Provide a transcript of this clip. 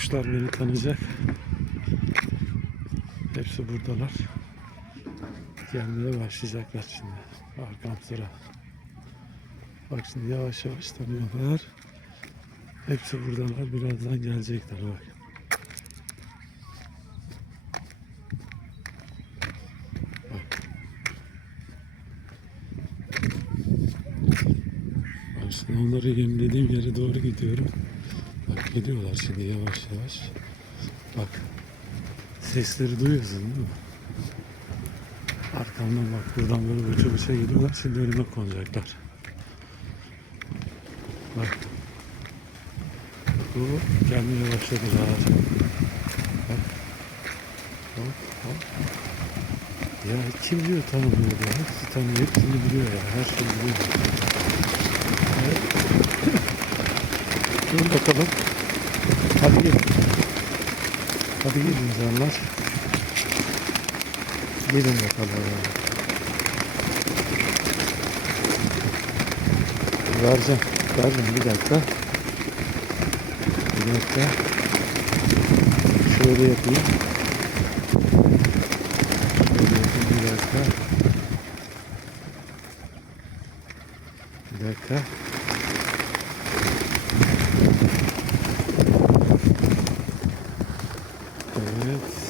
kuşlar beni tanıyacak. Hepsi buradalar. Gelmeye başlayacaklar şimdi. Arkam sıra. Bak şimdi yavaş yavaş tanıyorlar. Hepsi buradalar. Birazdan gelecekler bak. Bak. Şimdi onları yemlediğim yere doğru gidiyorum. Bak geliyorlar şimdi yavaş yavaş. Bak. Sesleri duyuyorsun değil mi? Arkamdan bak buradan böyle uça uça geliyorlar. Şimdi önüme konacaklar. Bak. Bu gelmeye başladılar. Bak. Hop hop. Ya kim diyor tanımıyor ya. Hepsi tanıyor. Hepsini biliyor ya. Her şeyi biliyor. Evet. Dur bakalım. Hadi gelin. Hadi gelin canlar. Gelin bakalım. Vereceğim. Vereceğim bir dakika. Bir dakika. Şöyle yapayım. Şöyle yapayım bir dakika. Bir dakika. Evet.